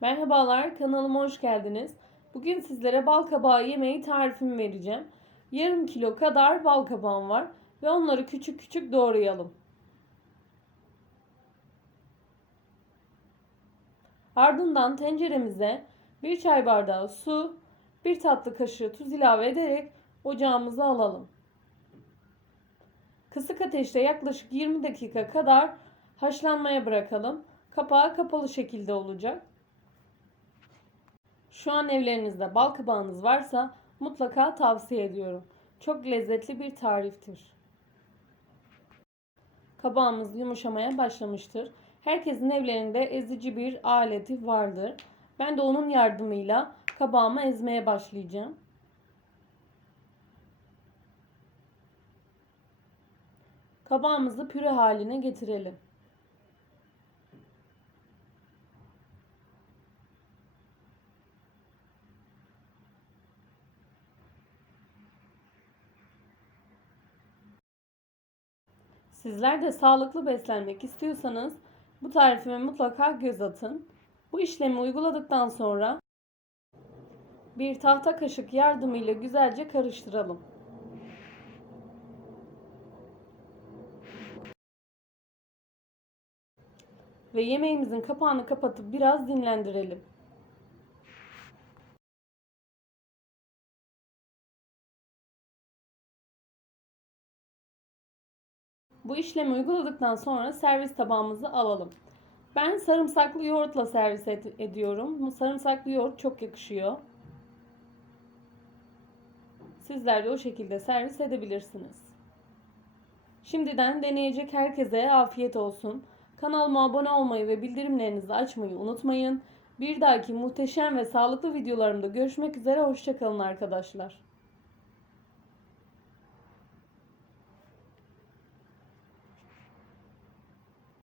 Merhabalar, kanalıma hoş geldiniz. Bugün sizlere bal kabağı yemeği tarifimi vereceğim. Yarım kilo kadar bal kabağım var ve onları küçük küçük doğrayalım. Ardından tenceremize bir çay bardağı su, bir tatlı kaşığı tuz ilave ederek ocağımıza alalım. Kısık ateşte yaklaşık 20 dakika kadar haşlanmaya bırakalım. Kapağı kapalı şekilde olacak. Şu an evlerinizde bal kabağınız varsa mutlaka tavsiye ediyorum. Çok lezzetli bir tariftir. Kabağımız yumuşamaya başlamıştır. Herkesin evlerinde ezici bir aleti vardır. Ben de onun yardımıyla kabağımı ezmeye başlayacağım. Kabağımızı püre haline getirelim. Sizler de sağlıklı beslenmek istiyorsanız bu tarifime mutlaka göz atın. Bu işlemi uyguladıktan sonra bir tahta kaşık yardımıyla güzelce karıştıralım. Ve yemeğimizin kapağını kapatıp biraz dinlendirelim. Bu işlemi uyguladıktan sonra servis tabağımızı alalım. Ben sarımsaklı yoğurtla servis et- ediyorum. Bu sarımsaklı yoğurt çok yakışıyor. Sizler de o şekilde servis edebilirsiniz. Şimdiden deneyecek herkese afiyet olsun. Kanalıma abone olmayı ve bildirimlerinizi açmayı unutmayın. Bir dahaki muhteşem ve sağlıklı videolarımda görüşmek üzere. Hoşçakalın arkadaşlar.